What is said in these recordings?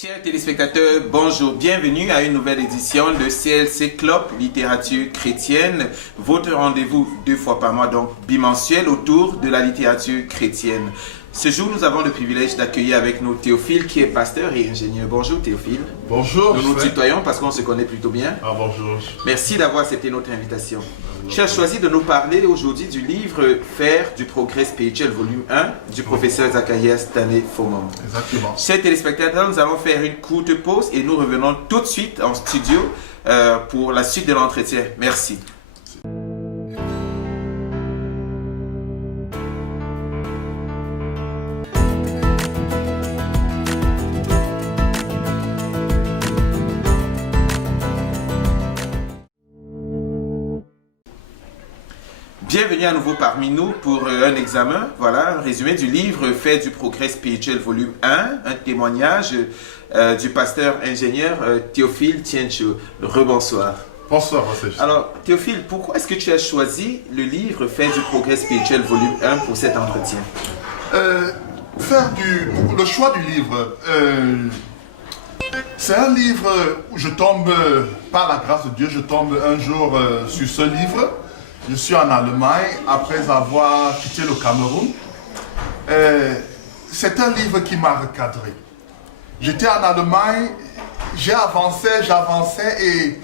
Chers téléspectateurs, bonjour, bienvenue à une nouvelle édition de CLC Club Littérature Chrétienne, votre rendez-vous 2 fois par mois, donc bimensuel autour de la littérature chrétienne. Ce jour, nous avons le privilège d'accueillir avec nous Théophile qui est pasteur et ingénieur. Bonjour Théophile. Bonjour. Nous nous tutoyons parce qu'on se connaît plutôt bien. Ah bonjour. Merci d'avoir accepté notre invitation. Tu as choisi de nous parler aujourd'hui du livre Faire du progrès spirituel, volume 1, du professeur Zacharias Tané Fomon. Exactement. Chers téléspectateurs, nous allons faire une courte pause et nous revenons tout de suite en studio pour la suite de l'entretien. Merci. Bienvenue à nouveau parmi nous pour un examen, voilà, un résumé du livre Fait du progrès spirituel, volume 1, un témoignage du pasteur ingénieur Théophile Tiencho. Rebonsoir. Bonsoir, monsieur. Alors, Théophile, pourquoi est-ce que tu as choisi le livre Fait du progrès spirituel, volume 1 pour cet entretien? Le choix du livre, c'est un livre où je tombe, par la grâce de Dieu, je tombe un jour sur ce livre. Je suis en Allemagne après avoir quitté le Cameroun. C'est un livre qui m'a recadré. J'étais en Allemagne, j'avançais et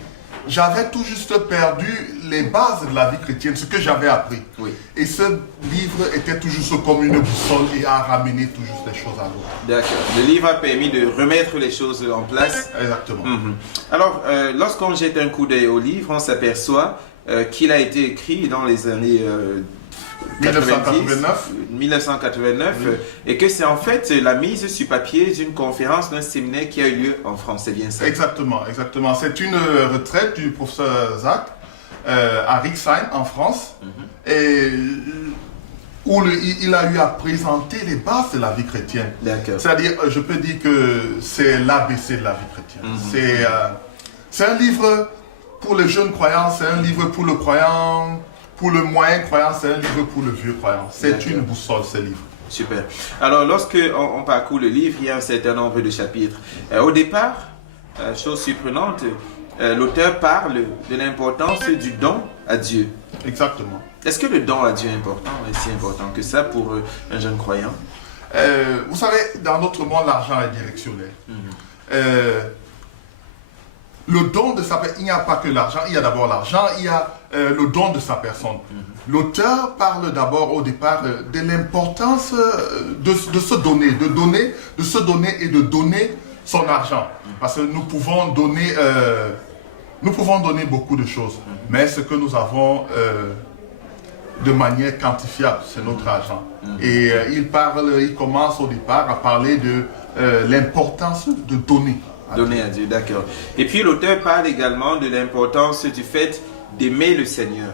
j'avais tout juste perdu les bases de la vie chrétienne, ce que j'avais appris. Oui. Et ce livre était tout juste comme une boussole et a ramené tout juste les choses à l'eau. D'accord. Le livre a permis de remettre les choses en place. Exactement. Alors, lorsqu'on jette un coup d'œil au livre, on s'aperçoit qu'il a été écrit dans les années 1989 oui. Et que c'est en fait la mise sur papier d'une conférence, d'un séminaire qui a eu lieu en France, c'est bien ça? Exactement, exactement. C'est une retraite du professeur Zach à Rixheim en France, et où il a eu à présenter les bases de la vie chrétienne. D'accord. C'est-à-dire, je peux dire que c'est l'ABC de la vie chrétienne. C'est un livre pour les jeunes croyants, c'est un livre pour le croyant, pour le moyen croyant, c'est un livre pour le vieux croyant. C'est une boussole, ce livre. Super. Alors, lorsque on parcourt le livre, il y a un certain nombre de chapitres. Au départ, chose surprenante, l'auteur parle de l'importance du don à Dieu. Exactement. Est-ce que le don à Dieu est important, est si important que ça pour un jeune croyant? Vous savez, dans notre monde, l'argent est directionnel. Le don de sa personne, il n'y a pas que l'argent, il y a d'abord l'argent, il y a le don de sa personne. L'auteur parle d'abord au départ de l'importance de se donner, de se donner et de donner son argent. Parce que nous pouvons donner beaucoup de choses, mais ce que nous avons de manière quantifiable, c'est notre argent. Et il commence au départ à parler de l'importance de donner. Donner à Dieu, d'accord. Et puis l'auteur parle également de l'importance du fait d'aimer le Seigneur.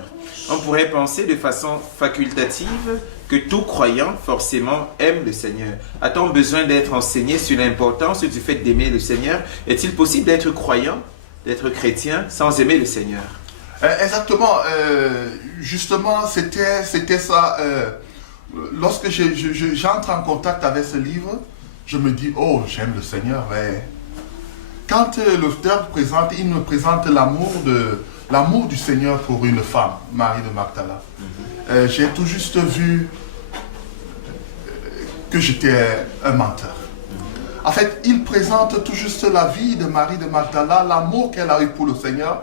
On pourrait penser de façon facultative que tout croyant forcément aime le Seigneur. A-t-on besoin d'être enseigné sur l'importance du fait d'aimer le Seigneur? Est-il possible d'être croyant, d'être chrétien sans aimer le Seigneur? Exactement. Justement, c'était ça. Lorsque j'entre en contact avec ce livre, je me dis, oh, j'aime le Seigneur, mais quand l'auteur il me présente l'amour du Seigneur pour une femme, Marie de Magdala. J'ai tout juste vu que j'étais un menteur. En fait, il présente tout juste la vie de Marie de Magdala, l'amour qu'elle a eu pour le Seigneur.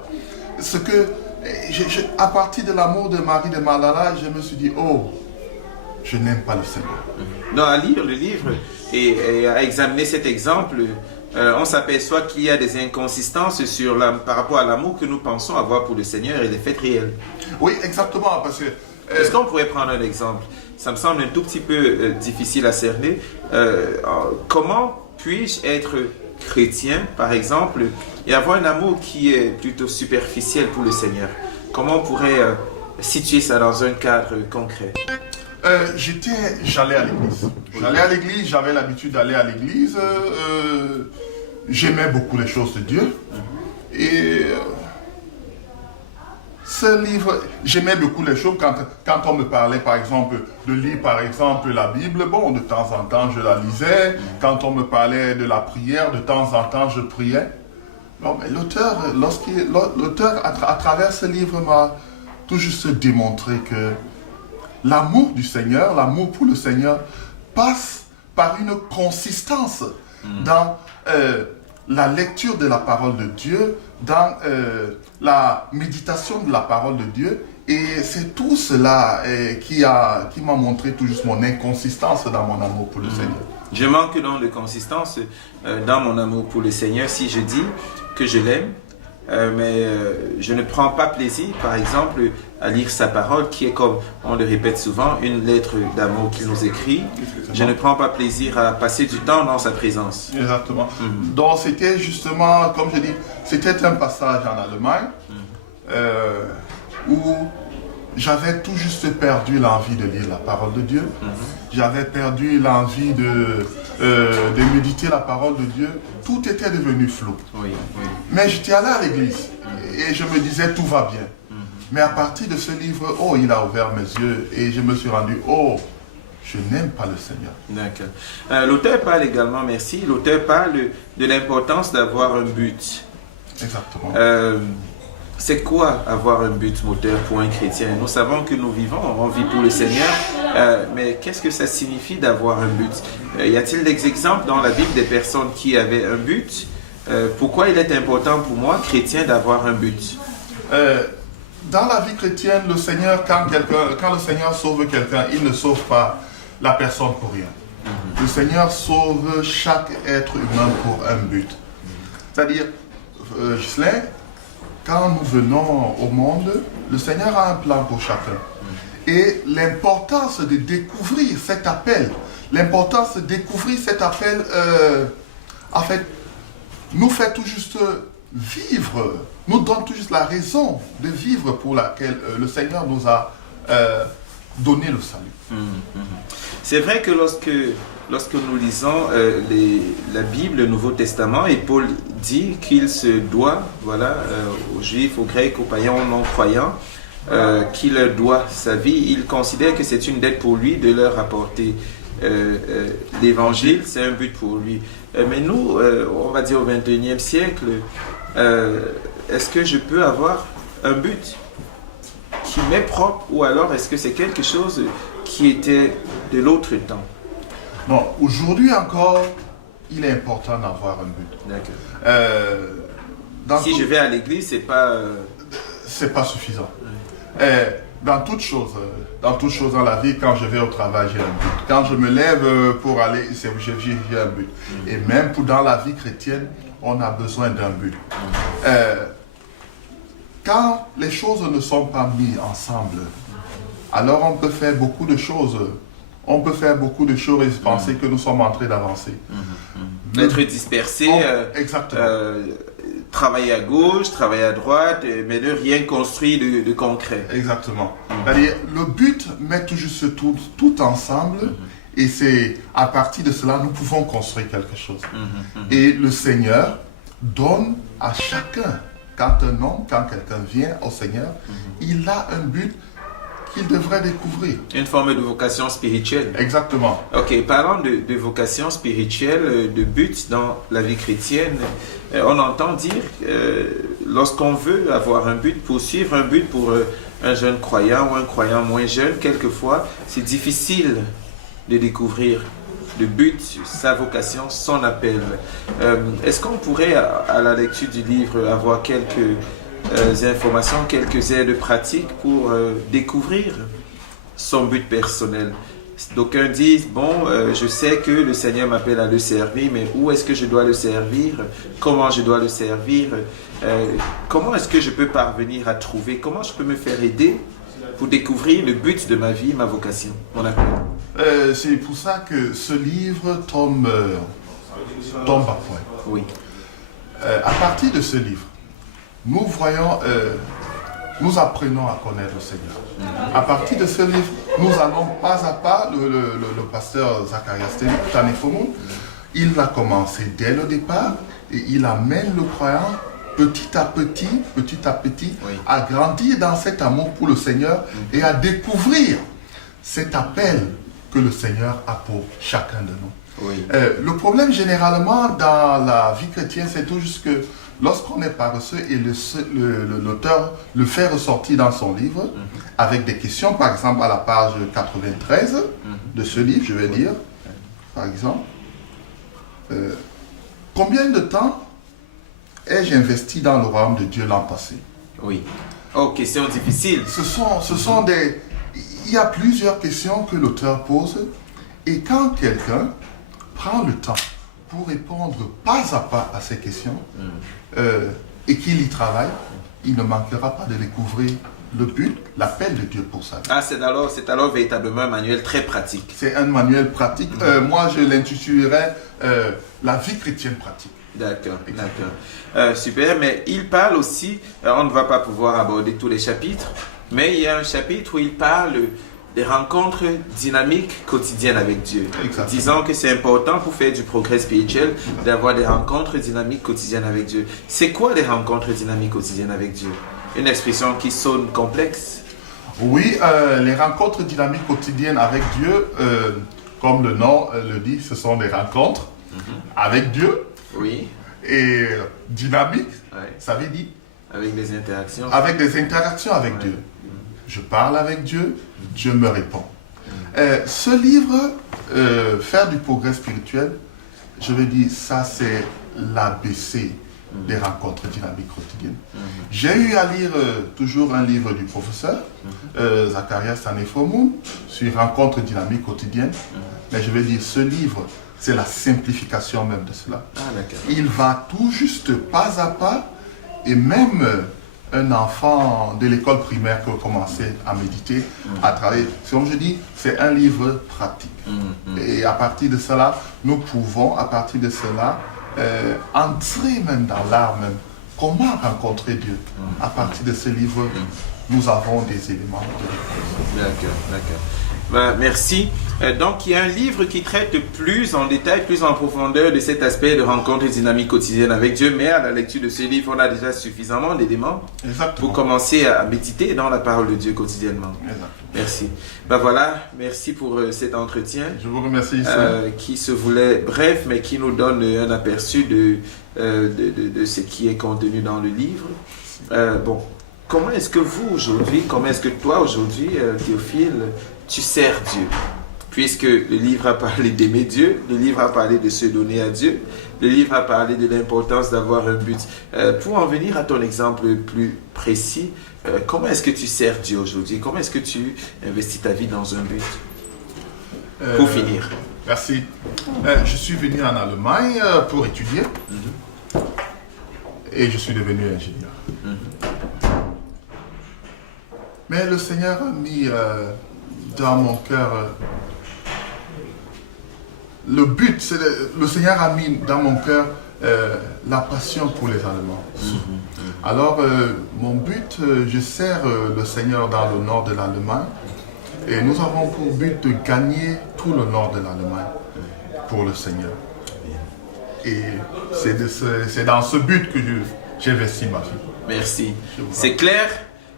À partir de l'amour de Marie de Magdala, je me suis dit, oh, je n'aime pas le Seigneur. Donc, à lire le livre et à examiner cet exemple, on s'aperçoit qu'il y a des inconsistances par rapport à l'amour que nous pensons avoir pour le Seigneur et les faits réels. Oui, exactement, parce que... Est-ce qu'on pourrait prendre un exemple? Ça me semble un tout petit peu difficile à cerner. Comment puis-je être chrétien, par exemple, et avoir un amour qui est plutôt superficiel pour le Seigneur? Comment on pourrait situer ça dans un cadre concret? J'allais à l'église. J'avais l'habitude d'aller à l'église. J'aimais beaucoup les choses de Dieu. Et ce livre, j'aimais beaucoup les choses quand on me parlait par exemple de lire par exemple la Bible, bon de temps en temps je la lisais, quand on me parlait de la prière, de temps en temps je priais. Non, mais l'auteur, à travers ce livre m'a tout juste démontré que l'amour du Seigneur, l'amour pour le Seigneur passe par une consistance dans la lecture de la parole de Dieu, dans la méditation de la parole de Dieu. Et c'est tout cela qui m'a montré tout juste mon inconsistance dans mon amour pour le Seigneur. Je manque donc de consistance dans mon amour pour le Seigneur si je dis que je l'aime, mais je ne prends pas plaisir, par exemple, à lire sa parole, qui est, comme on le répète souvent, une lettre d'amour qu'il nous écrit. Je ne prends pas plaisir à passer du temps dans sa présence. Exactement. Donc c'était justement, comme je dis, c'était un passage en Allemagne où j'avais tout juste perdu l'envie de lire la parole de Dieu. J'avais perdu l'envie de méditer la parole de Dieu. Tout était devenu flou. Oui, oui. Mais j'étais allé à l'église et je me disais tout va bien. Mais à partir de ce livre, oh, il a ouvert mes yeux et je me suis rendu, oh, je n'aime pas le Seigneur. D'accord. L'auteur parle également, merci, l'auteur parle de l'importance d'avoir un but. Exactement. C'est quoi avoir un but moteur pour un chrétien? Nous savons que nous vivons, on vit pour le Seigneur, mais qu'est-ce que ça signifie d'avoir un but? Y a-t-il des exemples dans la Bible des personnes qui avaient un but? Pourquoi il est important pour moi, chrétien, d'avoir un but? Dans la vie chrétienne, le Seigneur, quand le Seigneur sauve quelqu'un, il ne sauve pas la personne pour rien. Le Seigneur sauve chaque être humain pour un but. C'est-à-dire, Ghislain, quand nous venons au monde, le Seigneur a un plan pour chacun. Et l'importance de découvrir cet appel, en fait, nous fait tout juste vivre, nous donne tout juste la raison de vivre pour laquelle le Seigneur nous a donné le salut. C'est vrai que lorsque nous lisons la Bible, le Nouveau Testament, et Paul dit qu'il se doit, voilà, aux Juifs, aux Grecs, aux païens, aux non-croyants, qu'il leur doit sa vie, il considère que c'est une dette pour lui de leur apporter l'Évangile, c'est un but pour lui. Mais nous, on va dire au XXIe siècle, est-ce que je peux avoir un but qui m'est propre, ou alors est-ce que c'est quelque chose qui était de l'autre temps? Non, aujourd'hui encore, il est important d'avoir un but. D'accord. Si je vais à l'église, c'est pas... c'est pas suffisant. Dans toute chose dans la vie, quand je vais au travail, j'ai un but. Quand je me lève pour aller, j'ai un but. Et même dans la vie chrétienne, on a besoin d'un but. Quand les choses ne sont pas mises ensemble, alors on peut faire beaucoup de choses. On peut faire beaucoup de choses et penser que nous sommes en train d'avancer. Être dispersé, exactement. Travailler à gauche, travailler à droite, mais ne rien construire de concret. Exactement. C'est-à-dire, le but met tout juste tout ensemble et c'est à partir de cela nous pouvons construire quelque chose. Et le Seigneur donne à chacun, quand quelqu'un vient au Seigneur, il a un but qu'il devrait découvrir. Une forme de vocation spirituelle. Exactement. Ok, parlant de vocation spirituelle, de but dans la vie chrétienne, on entend dire, lorsqu'on veut avoir un but, poursuivre un but pour un jeune croyant ou un croyant moins jeune, quelquefois, c'est difficile de découvrir le but, sa vocation, son appel. Est-ce qu'on pourrait, à la lecture du livre, avoir quelques informations, quelques aides pratiques pour découvrir son but personnel? D'aucuns disent, bon, je sais que le Seigneur m'appelle à le servir, mais où est-ce que je dois le servir? Comment je dois le servir? Comment est-ce que je peux parvenir à trouver? Comment je peux me faire aider pour découvrir le but de ma vie, ma vocation, mon appel? C'est pour ça que ce livre tombe à point. Oui. À partir de ce livre, nous voyons, nous apprenons à connaître le Seigneur. À partir de ce livre, nous allons pas à pas, le pasteur Zacharias Tanefomo, il a commencé dès le départ et il amène le croyant petit à petit, Oui. à grandir dans cet amour pour le Seigneur et à découvrir cet appel que le Seigneur a pour chacun de nous. Oui. Le problème généralement dans la vie chrétienne, c'est tout juste que lorsqu'on est paresseux et l'auteur le fait ressortir dans son livre avec des questions, par exemple à la page 93 de ce livre, je vais dire, par exemple, combien de temps ai-je investi dans le royaume de Dieu l'an passé? Oui. Oh, question difficile. Ce sont des... Il y a plusieurs questions que l'auteur pose et quand quelqu'un prend le temps pour répondre pas à pas à ces questions et qu'il y travaille, il ne manquera pas de découvrir le but, l'appel de Dieu pour sa vie. Ah, c'est alors véritablement un manuel très pratique. C'est un manuel pratique. Moi, je l'intitulerais la vie chrétienne pratique. D'accord, d'accord. Super, mais il parle aussi, on ne va pas pouvoir aborder tous les chapitres, mais il y a un chapitre où il parle des rencontres dynamiques quotidiennes avec Dieu. Exactement. Disons que c'est important pour faire du progrès spirituel d'avoir des rencontres dynamiques quotidiennes avec Dieu. C'est quoi des rencontres dynamiques quotidiennes avec Dieu? Une expression qui sonne complexe. Oui, les rencontres dynamiques quotidiennes avec Dieu, comme le nom le dit, ce sont des rencontres avec Dieu. Oui. Et dynamique, Ouais. ça veut dire Avec des interactions. avec des interactions avec Dieu. Je parle avec Dieu, Dieu me répond. Ce livre, Faire du progrès spirituel, je veux dire, ça c'est l'ABC des rencontres dynamiques quotidiennes. J'ai eu à lire toujours un livre du professeur Zacharias Tanefomoun sur rencontres dynamiques quotidiennes, mais je veux dire, ce livre, c'est la simplification même de cela. Ah, d'accord. Il va tout juste pas à pas, et même un enfant de l'école primaire qui a commencé à méditer, à travailler. Comme je dis, c'est un livre pratique. Et à partir de cela, nous pouvons, à partir de cela, entrer même dans l'art même. Comment rencontrer Dieu? À partir de ce livre, nous avons des éléments de réponse. D'accord, d'accord. Ben, merci. Donc, il y a un livre qui traite plus en détail, plus en profondeur de cet aspect de rencontre dynamique quotidienne avec Dieu. Mais à la lecture de ce livre, on a déjà suffisamment d'éléments pour commencer à méditer dans la parole de Dieu quotidiennement. Exactement. Merci. Ben voilà, merci pour cet entretien. Je vous remercie. Qui se voulait bref, mais qui nous donne un aperçu de ce qui est contenu dans le livre. Bon, comment est-ce que vous aujourd'hui, comment est-ce que toi aujourd'hui, Théophile, tu sers Dieu? Puisque le livre a parlé d'aimer Dieu, le livre a parlé de se donner à Dieu, le livre a parlé de l'importance d'avoir un but. Pour en venir à ton exemple plus précis, comment est-ce que tu sers Dieu aujourd'hui? Comment est-ce que tu investis ta vie dans un but? Pour finir. Merci. Je suis venu en Allemagne pour étudier et je suis devenu ingénieur. Mais le Seigneur a mis dans mon cœur le but, le Seigneur a mis dans mon cœur la passion pour les Allemands. Alors, mon but, je sers le Seigneur dans le nord de l'Allemagne et nous avons pour but de gagner tout le nord de l'Allemagne pour le Seigneur. Et c'est dans ce but que j'investis ma vie. Merci. C'est clair?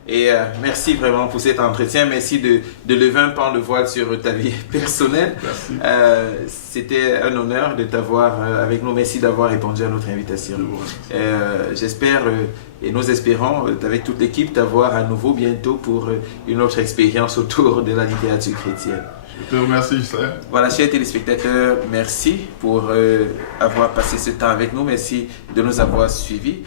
Et merci vraiment pour cet entretien. Merci de lever un pan de voile sur ta vie personnelle. C'était un honneur de t'avoir avec nous. Merci d'avoir répondu à notre invitation. J'espère et nous espérons, avec toute l'équipe, t'avoir à nouveau bientôt pour une autre expérience autour de la littérature chrétienne. Je te remercie, Seigneur. Voilà, chers téléspectateurs, merci pour avoir passé ce temps avec nous. Merci de nous avoir suivis.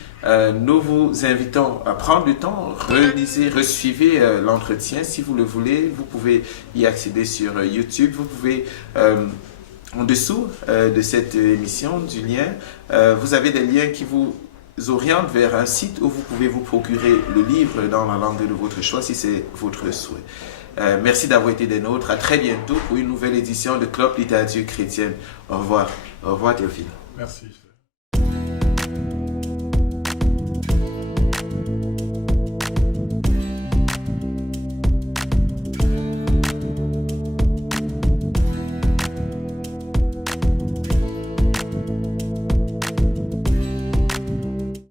Nous vous invitons à prendre le temps, relisez, resuivez l'entretien. Si vous le voulez, vous pouvez y accéder sur YouTube. Vous pouvez, en dessous de cette émission, du lien, vous avez des liens qui vous orientent vers un site où vous pouvez vous procurer le livre dans la langue de votre choix si c'est votre souhait. Merci d'avoir été des nôtres. À très bientôt pour une nouvelle édition de Club Littérature Chrétienne. Au revoir. Au revoir Théophile. Merci.